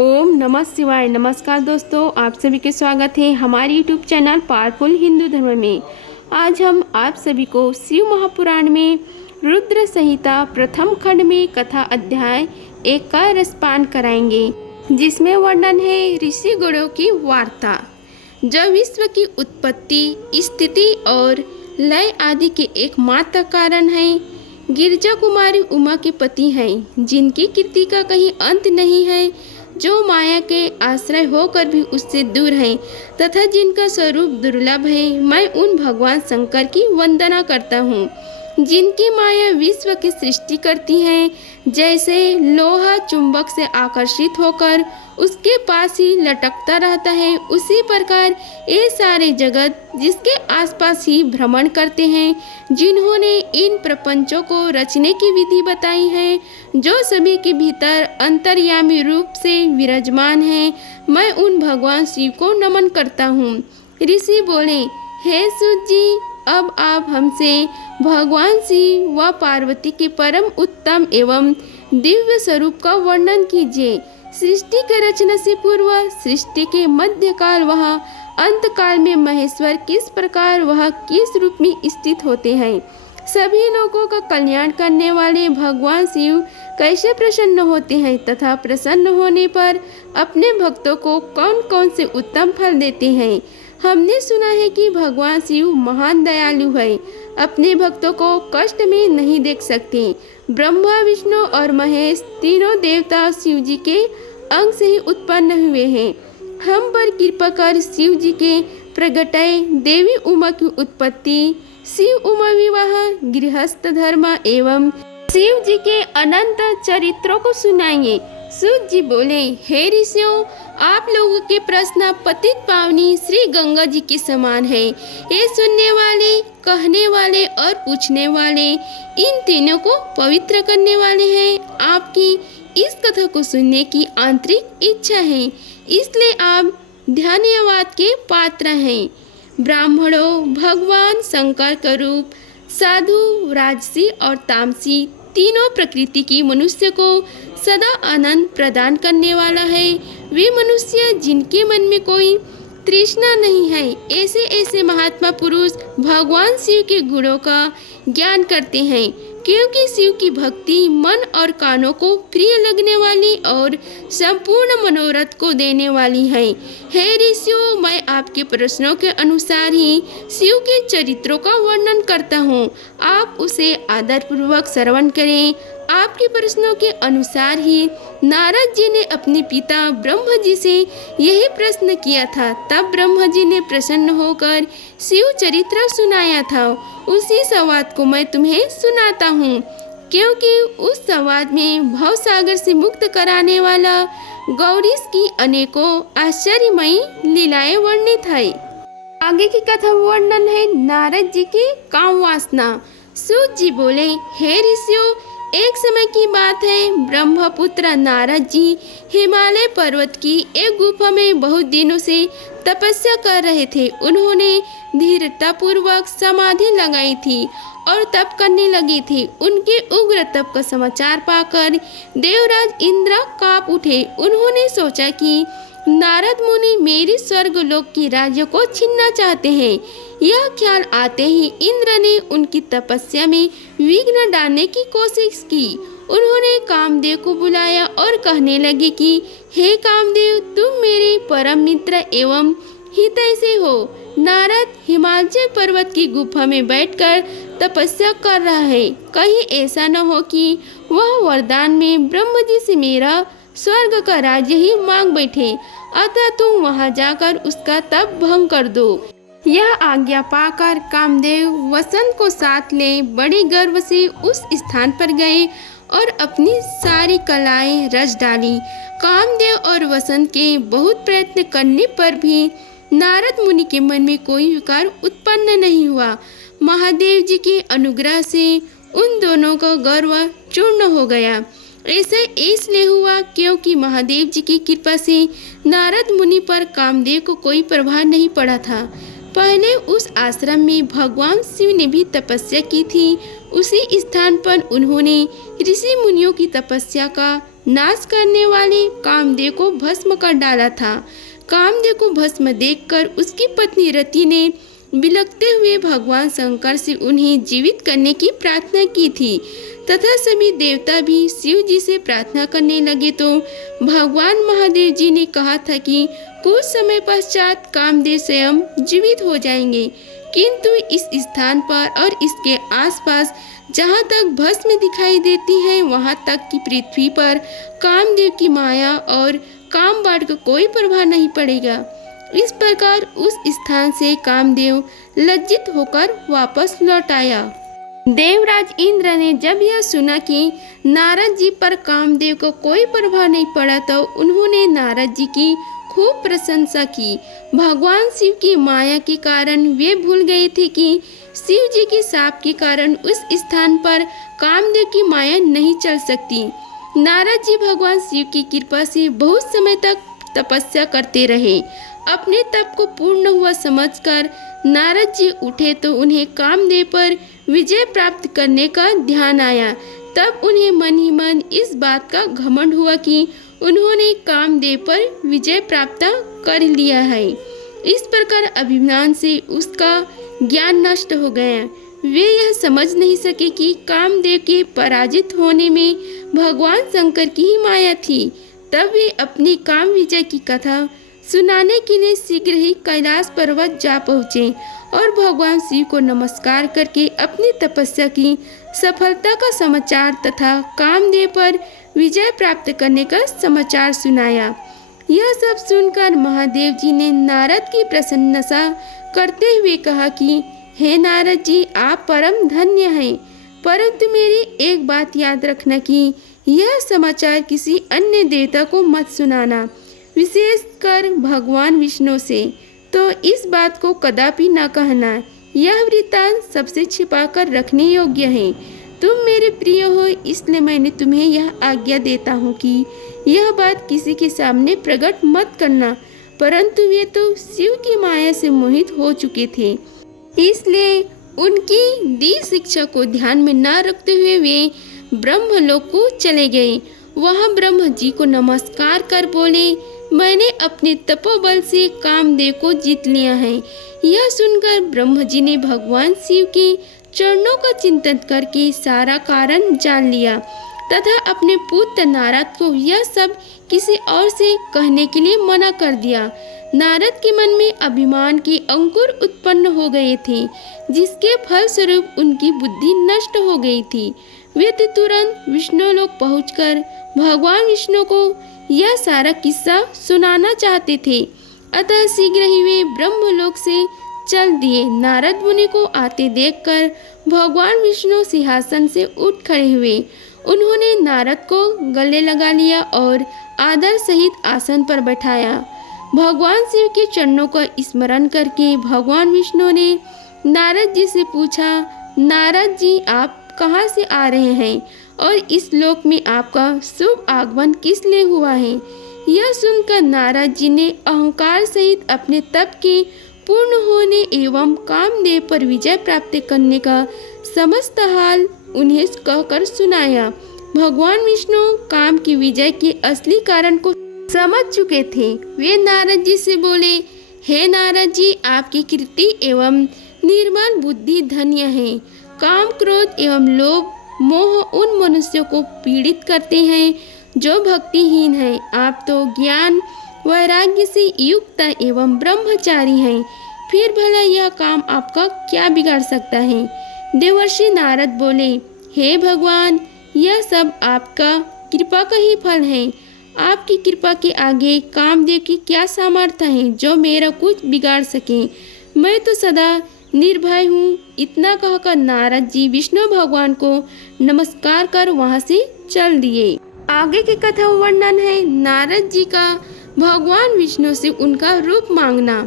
ओम नमः शिवाय। नमस्कार दोस्तों, आप सभी के स्वागत है हमारे यूट्यूब चैनल पावरफुल हिंदू धर्म में। आज हम आप सभी को शिव महापुराण में रुद्र संहिता प्रथम खंड में कथा अध्याय 1 का रसपान कराएंगे, जिसमें वर्णन है ऋषि गणों की वार्ता, जो विश्व की उत्पत्ति, स्थिति और लय आदि के एकमात्र कारण है। गिरजा कुमारी उमा के पति हैं, जिनकी कीर्ति का कहीं अंत नहीं है, जो माया के आश्रय होकर भी उससे दूर हैं तथा जिनका स्वरूप दुर्लभ है। मैं उन भगवान शंकर की वंदना करता हूँ, जिनकी माया विश्व की सृष्टि करती है। जैसे लोहा चुंबक से आकर्षित होकर उसके पास ही लटकता रहता है, उसी प्रकार ये सारे जगत जिसके आसपास ही भ्रमण करते हैं, जिन्होंने इन प्रपंचों को रचने की विधि बताई है, जो सभी के भीतर अंतर्यामी रूप से विराजमान है। मैं उन भगवान शिव को नमन करता हूँ। ऋषि बोले, हे सूत जी, अब आप हमसे भगवान शिव व पार्वती के परम उत्तम एवं दिव्य स्वरूप का वर्णन कीजिए। सृष्टि के रचना से पूर्व, सृष्टि के मध्य काल वह अंत काल में महेश्वर किस प्रकार वह किस रूप में स्थित होते हैं। सभी लोगों का कल्याण करने वाले भगवान शिव कैसे प्रसन्न होते हैं तथा प्रसन्न होने पर अपने भक्तों को कौन कौन से उत्तम फल देते हैं। हमने सुना है कि भगवान शिव महान दयालु है, अपने भक्तों को कष्ट में नहीं देख सकते। ब्रह्मा, विष्णु और महेश तीनों देवता शिव जी के अंग से ही उत्पन्न हुए हैं। हम पर कृपा कर शिव जी के प्रगटाए देवी उमा की उत्पत्ति, शिव उमा विवाह, गृहस्थ धर्म एवं शिव जी के अनंत चरित्रों को सुनाइए। सूत जी बोले, हे ऋषियों, आप लोगों के प्रश्न पतित पावनी श्री गंगा जी के समान है। ये सुनने वाले, कहने वाले और पूछने वाले, इन तीनों को पवित्र करने वाले हैं। आपकी इस कथा को सुनने की आंतरिक इच्छा है, इसलिए आप धन्यवाद के पात्र हैं। ब्राह्मणों, भगवान शंकर का रूप साधु, राजसी और तामसी तीनों प्रकृति की मनुष्य को सदा आनंद प्रदान करने वाला है। वे मनुष्य जिनके मन में कोई तृष्णा नहीं है, ऐसे ऐसे महात्मा पुरुष भगवान शिव के गुणों का ज्ञान करते हैं, क्योंकि शिव की भक्ति मन और कानों को प्रिय लगने वाली और संपूर्ण मनोरथ को देने वाली है। हे ऋषियों, मैं आपके प्रश्नों के अनुसार ही शिव के चरित्रों का वर्णन करता हूँ। आप उसे आदरपूर्वक श्रवण करें। आपके प्रश्नों के अनुसार ही नारद जी ने अपने पिता ब्रह्मा जी से यही प्रश्न किया था। तब ब्रह्मा जी ने प्रसन्न होकर शिव चरित्र सुनाया था। उसी संवाद को मैं तुम्हें सुनाता हूँ, क्योंकि उस संवाद में भवसागर से मुक्त कराने वाला गौरीश की अनेकों आश्चर्यमयी लीलाएं वर्णित है। आगे की कथा वर्णन है नारद जी की काम वासना। सूत जी बोले, हे ऋषियों, एक समय की बात है, ब्रह्मपुत्र नारद जी हिमालय पर्वत की एक गुफा में बहुत दिनों से तपस्या कर रहे थे। उन्होंने धीरतापूर्वक समाधि लगाई थी और तप करने लगी थी। उनके उग्र तप का समाचार पाकर देवराज इंद्र कांप उठे। उन्होंने सोचा कि नारद मुनि मेरी स्वर्गलोक की राज्य को छीनना चाहते हैं। यह ख्याल आते ही इंद्र ने उनकी तपस्या में विघ्न डालने की कोशिश की। उन्होंने कामदेव को बुलाया और कहने लगे कि हे कामदेव, तुम मेरे परम मित्र एवं हितैषी हो। नारद हिमाचल पर्वत की गुफा में बैठकर तपस्या कर रहा है। कहीं ऐसा न हो कि वह वरदान में ब्रह्म जी से मेरा स्वर्ग का राज्य ही मांग बैठे, अतः तुम वहां जाकर उसका तप भंग कर दो। यह आज्ञा पाकर कामदेव वसंत को साथ ले बड़े गर्व से उस स्थान पर गए और अपनी सारी कलाएं रच डाली। कामदेव और वसंत के बहुत प्रयत्न करने पर भी नारद मुनि के मन में कोई विकार उत्पन्न नहीं हुआ। महादेव जी के अनुग्रह से उन दोनों का गर्व चूर्ण हो गया। ऐसा इसलिए हुआ क्योंकि महादेव जी की कृपा से नारद मुनि पर कामदेव को कोई प्रभाव नहीं पड़ा था। पहले उस आश्रम में भगवान शिव ने भी तपस्या की थी। उसी स्थान पर उन्होंने ऋषि मुनियों की तपस्या का नाश करने वाले कामदेव को भस्म कर डाला था। कामदेव को भस्म देखकर उसकी पत्नी रति ने बिलखते हुए भगवान शंकर से उन्हें जीवित करने की प्रार्थना की थी तथा सभी देवता भी शिव जी से प्रार्थना करने लगे तो भगवान महादेव जी ने कहा था कि कुछ समय पश्चात कामदेव स्वयं जीवित हो जाएंगे, किंतु इस स्थान पर और इसके आसपास जहाँ तक भस्म दिखाई देती है वहाँ तक की पृथ्वी पर कामदेव की माया और काम बाढ़ का कोई प्रभाव नहीं पड़ेगा। इस प्रकार उस स्थान से कामदेव लज्जित होकर वापस लौट आया। देवराज इंद्र ने जब यह सुना कि नारद जी पर कामदेव का कोई प्रभाव नहीं पड़ा तो उन्होंने नारद जी की खूब प्रशंसा की। भगवान शिव की माया के कारण वे भूल गए थे कि शिव जी के शाप के कारण उस स्थान पर कामदेव की माया नहीं चल सकती। नारद जी भगवान शिव की कृपा से बहुत समय तक तपस्या करते रहे। अपने तप को पूर्ण हुआ समझकर नारद जी उठे तो उन्हें कामदेव पर विजय प्राप्त करने का ध्यान आया। तब उन्हें मन ही मन इस बात का घमंड हुआ कि उन्होंने कामदेव पर विजय प्राप्त कर लिया है। इस प्रकार अभिमान से उसका ज्ञान नष्ट हो गया। वे यह समझ नहीं सके कि कामदेव के पराजित होने में भगवान शंकर की ही माया थी। तब वे अपनी काम विजय की कथा सुनाने के लिए शीघ्र ही कैलाश पर्वत जा पहुँचे और भगवान शिव को नमस्कार करके अपनी तपस्या की सफलता का समाचार तथा कामदेव पर विजय प्राप्त करने का समाचार सुनाया। यह सब सुनकर महादेव जी ने नारद की प्रशंसा करते हुए कहा कि हे नारद जी, आप परम धन्य हैं, परंतु मेरी एक बात याद रखना कि यह समाचार किसी अन्य देवता को मत सुनाना, विशेषकर भगवान विष्णु से तो इस बात को कदापि न कहना। यह वृत्तांत सबसे छिपाकर रखने योग्य है। तुम मेरे प्रिय हो, इसलिए मैंने तुम्हें यह आज्ञा देता हूँ कि यह बात किसी के सामने प्रकट मत करना। परंतु वे तो शिव की माया से मोहित हो चुके थे, इसलिए उनकी दी शिक्षा को ध्यान में न रखते हुए वे ब्रह्मलोक को चले गए। वहाँ ब्रह्म जी को नमस्कार कर बोले, मैंने अपने तपोबल से कामदेव को जीत लिया है। यह सुनकर ब्रह्म जी ने भगवान शिव के चरणों का चिंतन करके सारा कारण जान लिया तथा अपने पुत्र नारद को यह सब किसी और से कहने के लिए मना कर दिया। नारद के मन में अभिमान के अंकुर उत्पन्न हो गए थे, जिसके फलस्वरूप उनकी बुद्धि नष्ट हो गई थी। वे तुरंत विष्णुलोक पहुंचकर भगवान विष्णु को यह सारा किस्सा सुनाना चाहते थे। अतः शीघ्र ही वे ब्रह्मलोक से चल दिए। नारद मुनि को आते देखकर भगवान विष्णु सिंहासन से उठ खड़े हुए। उन्होंने नारद को गले लगा लिया और आदर सहित आसन पर बैठाया। भगवान शिव के चरणों का स्मरण करके भगवान विष्णु ने नारद जी से पूछा, नारद जी, आप कहाँ से आ रहे हैं और इस लोक में आपका शुभ आगमन किस लिए हुआ है? यह सुनकर नारद जी ने अहंकार सहित अपने तप के पूर्ण होने एवं कामदेव पर विजय प्राप्त करने का समस्त हाल उन्हें कहकर सुनाया। भगवान विष्णु काम की विजय के असली कारण को समझ चुके थे। वे नारद जी से बोले, हे नारद जी, आपकी कीर्ति एवं निर्मल बुद्धि धन्य है। काम, क्रोध एवं लोभ मोह उन मनुष्यों को पीड़ित करते हैं जो भक्तिहीन हैं। आप तो ज्ञान वैराग्य से युक्त एवं ब्रह्मचारी हैं, फिर भला यह काम आपका क्या बिगाड़ सकता है? देवर्षि नारद बोले, हे भगवान, यह सब आपका कृपा का ही फल है। आपकी कृपा के आगे कामदेव की क्या सामर्थ्य है जो मेरा कुछ बिगाड़ सके? मैं तो सदा निर्भय हूँ। इतना कहकर नारद जी विष्णु भगवान को नमस्कार कर वहाँ से चल दिए। आगे की कथा वर्णन है नारद जी का भगवान विष्णु से उनका रूप मांगना।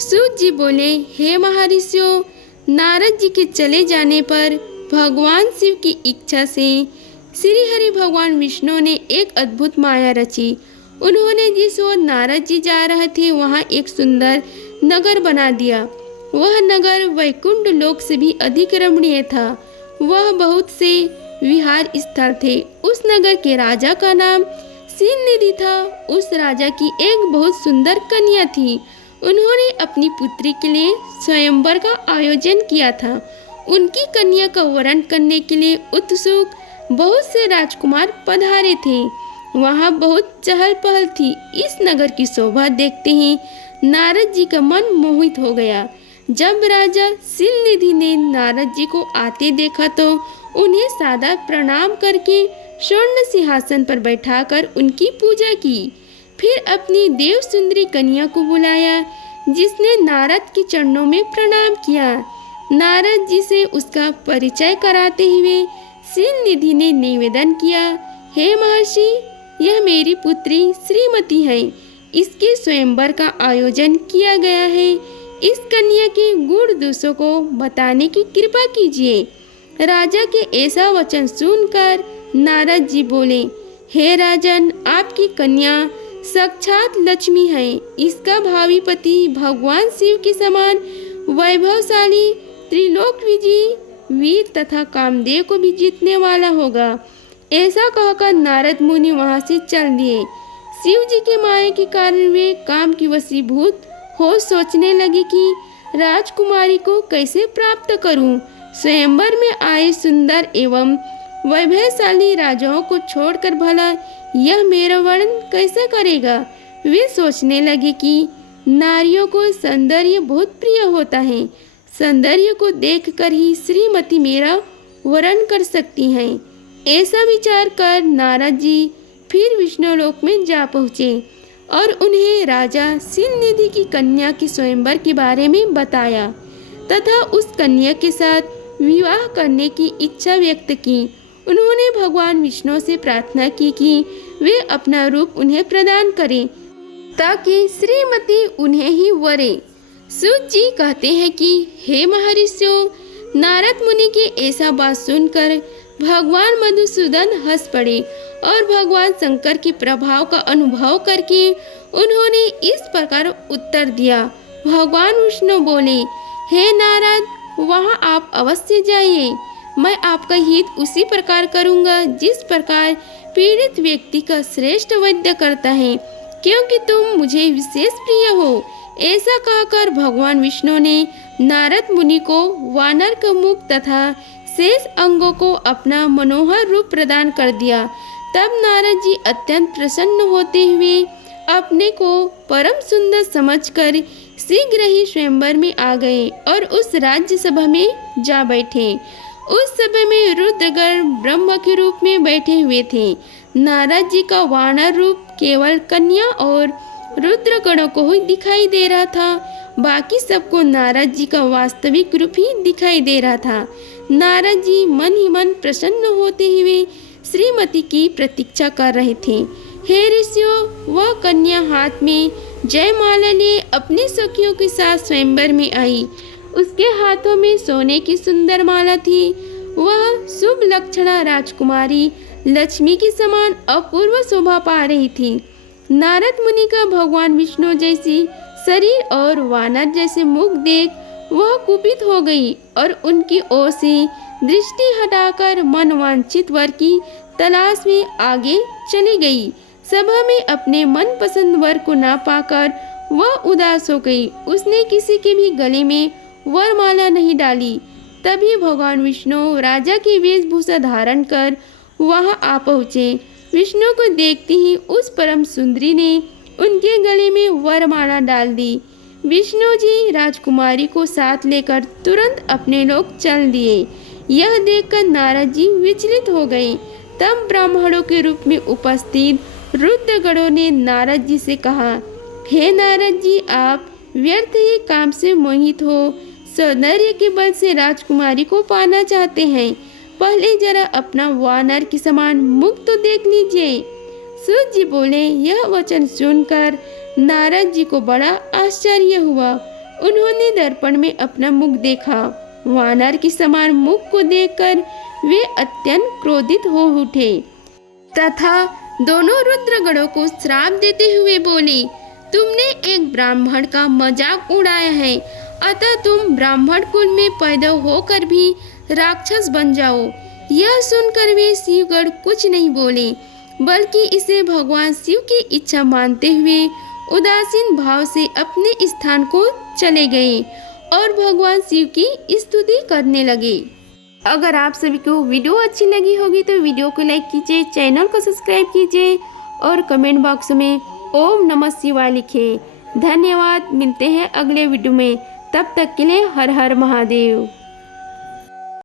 सूत जी बोले, हे महर्षियों, नारद जी के चले जाने पर भगवान शिव की इच्छा से श्री हरि भगवान विष्णु ने एक अद्भुत माया रची। उन्होंने जिस ओर नारद जी जा रहे थे वहाँ एक सुंदर नगर बना दिया। वह नगर वैकुंठ लोक से भी अधिक रमणीय था। वह बहुत से विहार स्थल थे। उस नगर के राजा का नाम शीलनिधि था। उस राजा की एक बहुत सुंदर कन्या थी। उन्होंने अपनी पुत्री के लिए स्वयंवर का आयोजन किया था। उनकी कन्या का वरण करने के लिए उत्सुक बहुत से राजकुमार पधारे थे। वहाँ बहुत चहल पहल थी। इस नगर की शोभा देखते ही नारद जी का मन मोहित हो गया। जब राजा शीलनिधि ने नारद जी को आते देखा तो उन्हें सादर प्रणाम करके स्वर्ण सिंहासन पर बैठाकर उनकी पूजा की। फिर अपनी देव सुंदरी कन्या को बुलाया, जिसने नारद के चरणों में प्रणाम किया। नारद जी से उसका परिचय कराते हुए शीलनिधि ने निवेदन किया, हे महर्षि, यह मेरी पुत्री श्रीमती है। इसके स्वयंवर का आयोजन किया गया है। इस कन्या के गुण दोषों को बताने की कृपा कीजिए। राजा के ऐसा वचन सुनकर नारद जी बोले, हे राजन, आपकी कन्या साक्षात लक्ष्मी है। इसका भावी पति भगवान शिव के समान वैभवशाली, त्रिलोक विजयी, वीर तथा कामदेव को भी जीतने वाला होगा। ऐसा कहकर नारद मुनि वहां से चल दिए। शिव जी के माया के कारण वे काम की वशीभूत हो सोचने लगे कि राजकुमारी को कैसे प्राप्त करूं। स्वयंवर में आए सुंदर एवं वैभवशाली राजाओं को छोड़कर भला यह मेरा वर्णन कैसे करेगा। वे सोचने लगे कि नारियों को सौंदर्य बहुत प्रिय होता है। सौंदर्य को देखकर ही श्रीमती मेरा वर्ण कर सकती हैं। ऐसा विचार कर नारद जी फिर विष्णुलोक में जा पहुँचे और उन्हें राजा शीलनिधि की कन्या के स्वयंवर के बारे में बताया तथा उस कन्या के साथ विवाह करने की इच्छा व्यक्त की। उन्होंने भगवान विष्णु से प्रार्थना की कि वे अपना रूप उन्हें प्रदान करें ताकि श्रीमती उन्हें ही वरे। सूत जी कहते हैं कि हे महर्षियों, नारद मुनि के ऐसा बात सुनकर भगवान मधुसूदन हंस पड़े और भगवान शंकर के प्रभाव का अनुभव करके उन्होंने इस प्रकार उत्तर दिया। भगवान विष्णु बोले, हे नारद, वहाँ आप अवश्य जाइए। मैं आपका हित उसी प्रकार करूँगा जिस प्रकार पीड़ित व्यक्ति का श्रेष्ठ वैद्य करता है, क्योंकि तुम मुझे विशेष प्रिय हो। ऐसा कहकर भगवान विष्णु ने नारद मुनि को वानर का मुख तथा शेष अंगों को अपना मनोहर रूप प्रदान कर दिया। तब नारद जी अत्यंत प्रसन्न होते हुए अपने को परम सुंदर समझकर शीघ्र ही स्वयंवर में आ गए और उस राज्य सभा में जा बैठे। उस सभा में रुद्रगण ब्रह्म के रूप में बैठे हुए थे। नारद जी का वानर रूप केवल कन्या और रुद्रगणों को ही दिखाई दे रहा था। बाकी सबको नारद जी का वास्तविक रूप ही दिखाई दे रहा था। नारद जी मन ही मन प्रसन्न होते हुए श्रीमती की प्रतीक्षा कर रहे थे। हे ऋषियों, वह कन्या हाथ में जयमाला लिए अपनी सखियों के साथ स्वयंवर में आई। उसके हाथों में सोने की सुंदर माला थी। वह शुभ लक्षणा राजकुमारी लक्ष्मी के समान अपूर्व शोभा पा रही थी। नारद मुनि का भगवान विष्णु जैसी शरीर और वानर जैसे मुख देख वह कुपित हो गई और उनकी ओर से दृष्टि हटाकर मनवांछित वर की तलाश में आगे चली गई। सभा में अपने मनपसंद वर को ना पाकर वह उदास हो गई। उसने किसी के भी गले में वरमाला नहीं डाली। तभी भगवान विष्णु राजा की वेशभूषा धारण कर वहां आ पहुँचे। विष्णु को देखते ही उस परम सुंदरी ने उनके गले में वरमाला डाल दी। विष्णु जी राजकुमारी को साथ लेकर तुरंत अपने लोक चल दिए। यह देखकर नारद जी विचलित हो गए। तब ब्राह्मणों के रूप में उपस्थित रुद्रगणों ने नारद जी से कहा, हे नारद जी, आप व्यर्थ ही काम से मोहित हो सौंदर्य के बल से राजकुमारी को पाना चाहते हैं। पहले जरा अपना वानर के समान मुख तो देख लीजिए। सूत जी बोले। यह वचन सुनकर नारद जी को बड़ा आश्चर्य हुआ। उन्होंने दर्पण में अपना मुख देखा। वानर के समान मुख को देखकर वे अत्यंत क्रोधित हो उठे तथा दोनों रुद्रगणों को श्राप देते हुए बोले, तुमने एक ब्राह्मण का मजाक उड़ाया है, अतः तुम ब्राह्मण कुल में पैदा होकर भी राक्षस बन जाओ। यह सुनकर वे शिवगढ़ कुछ नहीं बोले, बल्कि इसे भगवान शिव की इच्छा मानते हुए उदासीन भाव से अपने स्थान को चले गए और भगवान शिव की स्तुति करने लगे। अगर आप सभी को वीडियो अच्छी लगी होगी तो वीडियो को लाइक कीजिए, चैनल को सब्सक्राइब कीजिए और कमेंट बॉक्स में ओम नमः शिवाय लिखें। धन्यवाद। मिलते हैं अगले वीडियो में, तब तक के लिए हर हर महादेव।